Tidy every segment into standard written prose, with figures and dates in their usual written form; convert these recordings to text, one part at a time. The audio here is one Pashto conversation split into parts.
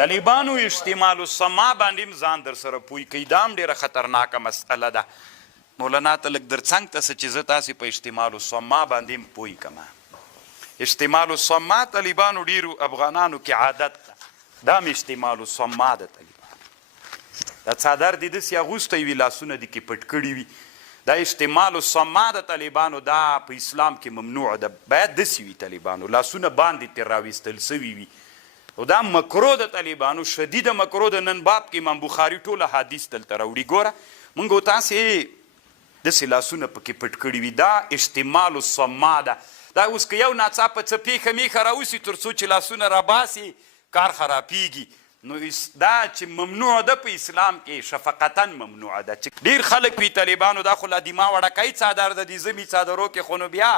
طالبانو اشتمال السما باندې ځان در سره پوي کوي دا هم ډېره خطرناکه مسئله ده مولانا ته لږ در څنګ ته څه چې زه تاسې په اشتمال السما باندې هم پوي کړم اشتمال السما طالبانو ډېرو افغانانو کې عادت ده دا هم اشتمال السما ده طالبان دا څادر دې داسې اغوستی وي لاسونه دې کې پټ کړي وي دا اشتمال السما د طالبانو دا په اسلام کې ممنوع ده باید داسې وي طالبانو لاسونه باندې ترې راویستل سوي وي او دا مکرو د طالبانو شدیده مکرو د نن باب کې امام بخاري ټوله حدیث دلته راوړي ګوره موږ تاسې داسې لاسونه پکې پټ کړي وي دا اشتمال السما ده دا اوس که یو ناڅاپه څه پیښه میښه راوسي تر څو چې لاسونه راباسي کار خرابیږي نو دا چې ممنوع ده په اسلام کې شفقتا ممنوع ده چې ډېر خلک وي طالبانو دا خو لا دما وړکۍ څادر د دې زمي څادرو کې خو نو بیا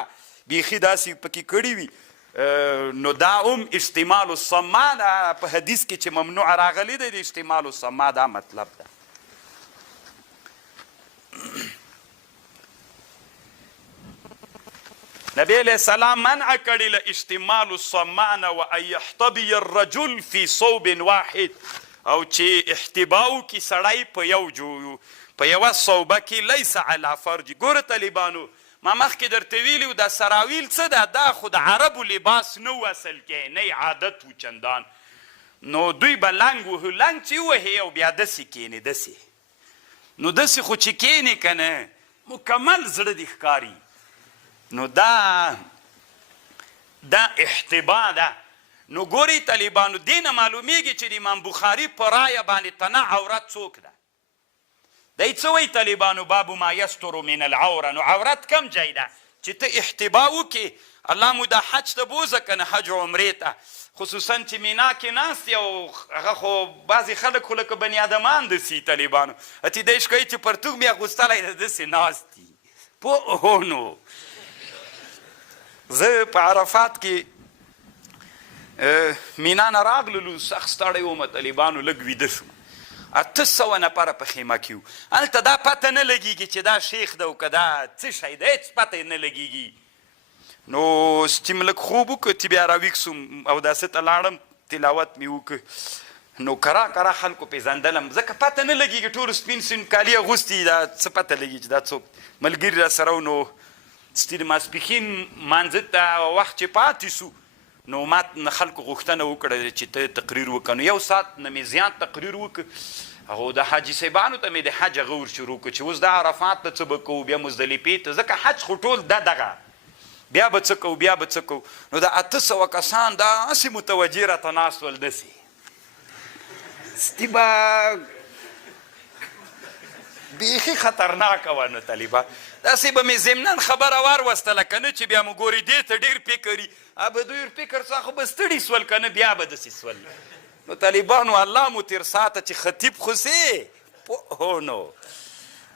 بیخي داسې پکې کړي وي نو دا هم اشتمال السما ده په حدیث کې چې ممنوع راغلی دی د اشتمال السما دا مطلب ده نبی علیہ السلام منع کړي له اشتمال السما نه و ان یحتبی الرجل فی صوب واحد او چې احتبا وکړي سړی په یوه صوبه کې لیس علی فرج ګوره طالبانو ما مخکې درته ویلي و دا سراویل څه ده دا خو د عربو لباس نه و اصل کې نه عادت و چندان نو دوی به لنګ وهو لنګ چې ووهې او بیا داسې کښېنې داسې نو داسې خو چې کښېنې که نه مکمل زړه دې ښکاري نو دا احتبا ده نو ګوري طالبانو دې نه معلومیږي چې د امام بخاري په رایه باندې تنه عورت څوک ده دی څه وایي طالبانو بابو ما یستر من العوره نو عورت کم ځای ده چې ته احتبا وکړې الله مو دا حج ته بوځه که نه حج عمرې ته خصوصا چې مینا کې ناست یې او هغه خو بعضې خلک خو لکه بني ادمان داسې طالبانو اتې دی ښکوي چې پرتوګ مې اغوستلی ده داسې ناست دي پوه نو زه په عرفات کې مینا نه راغللو سخت ستړی وم طالبانو لږ ویده شوم 800 نفره په خیمه کې وو هلته دا پته نه لګېږي چې دا شیخ ده او که دا څه شی ده هېڅ پته یې نه لګېږي نو چې مې لږ خوب وکړ چې بیا راویښ سوم اوداسه ته لاړم تلاوت مې وکړ نو کرا خلکو پېژندلم ځکه پته نه لګېږي ټولو سپین سپین کالي اغوستي دا څه پته لګېږي چې دا څوک ملګري را سره نو ستې د ماسپښین مانځه ته وخت چې پاتې سو نو ما خلکو غوښتنه وکړه چې ته تقریر وکړه نو یو ساعت نه مې زیات تقریر وکړ هغو د حاجي صاحبانو ته مې د حج هغه ور شروع کړو چې اوس دا عرفات ته څه به کوو بیا مزدلفې ته ځکه حج خو ټول دغه بیا به څه کوو بیا به څه کوو نو دا 800 کسان داسې متوجه راته ناست ول داسې ستي به بیخي خطرناکه وه نو طالبان داسې به مې ضمناً خبره واروستله که نه چې بیا مو ګورې دې ته ډېر فکر وي به دوی فکر څخه خو به ستړي سول که نه بیا به داسې سول نو طالبانو الله مو تېر ساته چې خطیب خو سې پوه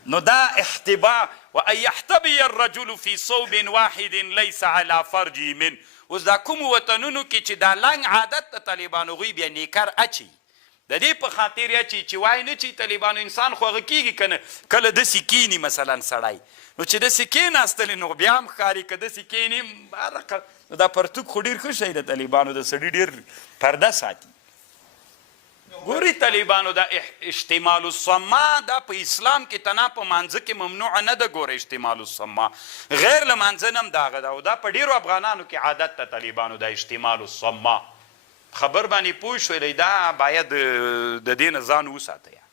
نو دا احتبا و ان یحتبی الرجل فی صوب واحد لیس علی فرجه من اوس دا کومو وطنونو کې چې دا لنګ عادت د طالبانو هغوی بیا نیکر اچي د دې په خاطر اچي چې وای نه چې طالبانو انسان خو هغه کېږي که نه کله داسې کیني مثلا سړی نو چې داسې کېناستلې نو بیا هم ښکاري که داسې کېني نو دا پرتوګ خو ډېر ښه شی د طالبانو د سړي ډېر پرده ساتي ګوري طالبانو دا اشتمال السما دا په اسلام کې تنا په مانځه کې ممنوع نه ده ګوره اشتمال السما غیر له مانځه نه هم دغه ده او دا په ډېرو افغانانو کې عادت ده طالبانو دا اشتمال السما خبر باندې پوه شوی دا باید د دې نه ځان وساته